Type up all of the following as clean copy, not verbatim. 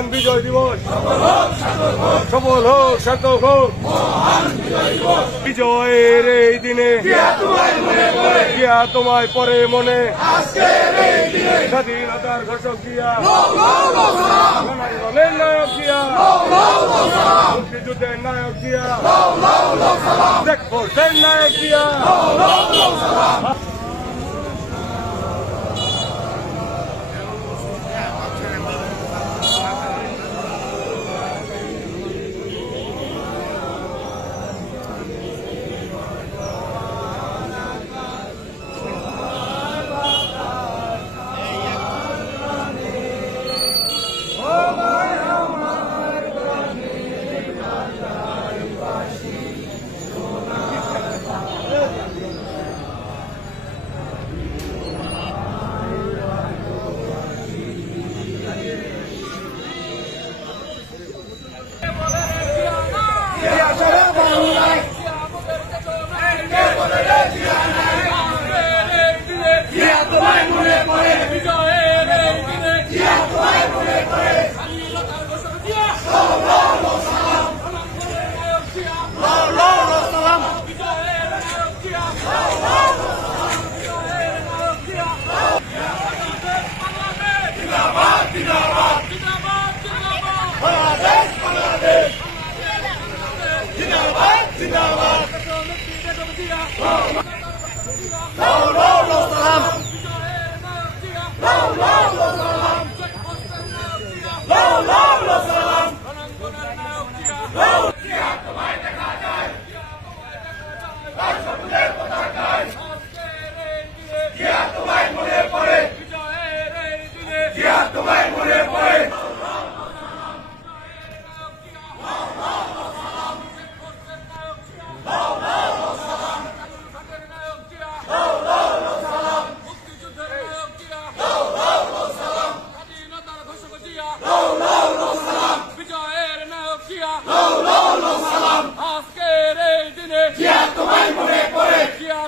মহান বিজয় দিবস সফল হোক, সার্থক হোক। বিজয়ের এই দিনে জিয়া তোমায় পরে মনে, স্বাধীনতার ঘোষক জিয়া, জনগণের নায়ক জিয়া, মুক্তিযুদ্ধের নায়ক জিয়া, শেখ ফোর্সের নায়ক জিয়া।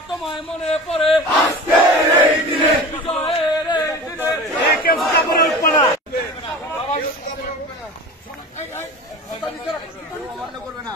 তোমায় মনে পড়ে আজকের এই দিনে, বিজয়ের এই দিনে। করবে না।